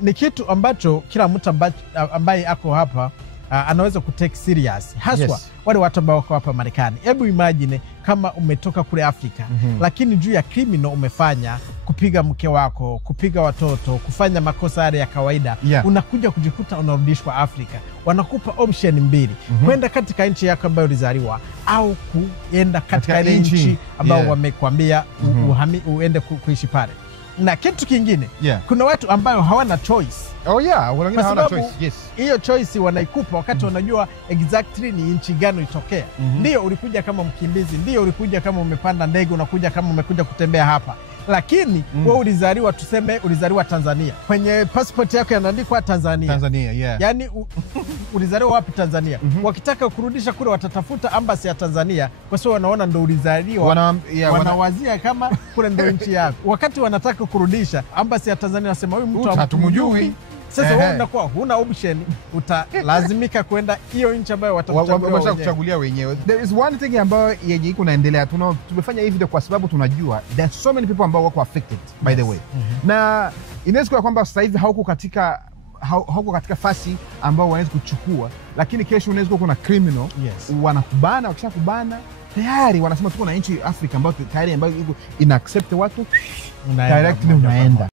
Ni kitu ambacho kila mtu ambaye ako hapa anaweza kutake serious. Haswa wale watu ambao wako hapa Marekani. Hebu imagine kama umetoka kule Afrika, lakini juu ya criminal umefanya kupiga mke wako, kupiga watoto, kufanya makosa yale ya kawaida, unakuja kujikuta unarudishwa Afrika. Wanakupa option mbili, kwenda katika nchi yako ambayo ulizaliwa au kuenda katika ile nchi ambayo wamekwambia uende kuishi pale. Na kitu kingine, kuna watu ambao hawana choice. Wengine hawana choice. Hiyo choice wanaikupa wakati wanajua exactly ni nchi gani itokea. Ndio ulikuja kama mkimbizi, ndio ulikuja kama umepanda ndege, unakuja kama umekuja kutembea hapa. Lakini wewe ulizaliwa, tuseme ulizaliwa Tanzania. Kwenye passport yako inaandikwa Tanzania. Yaani ulizaliwa wapi Tanzania? Wakitaka kurudisha kule watatafuta embassy ya Tanzania kwa sababu wanaona ndo ulizaliwa. Wanawazia kama kule ndo nchi yako. Wakati wanataka kurudisha embassy ya Tanzania nasema huyu mtu hatumjui. Sasa wewe unakuwa huna option, utalazimika kwenda hiyo nchi ambayo watakuchagulia wenyewe. There is one thing ambayo yenye iko naendelea. Tumefanya hii video kwa sababu tunajua there are so many people ambao wako affected by the way. Na inaweza kuwa kwamba sasa hivi hauko katika fasi ambao wanaweza kuchukua, lakini kesho unaweza kuwa kuna criminal wanakubana. Wakishakubana tayari wanasema tuko na nchi Afrika ambayo tayari ambayo iko ina accept watu directly unaenda.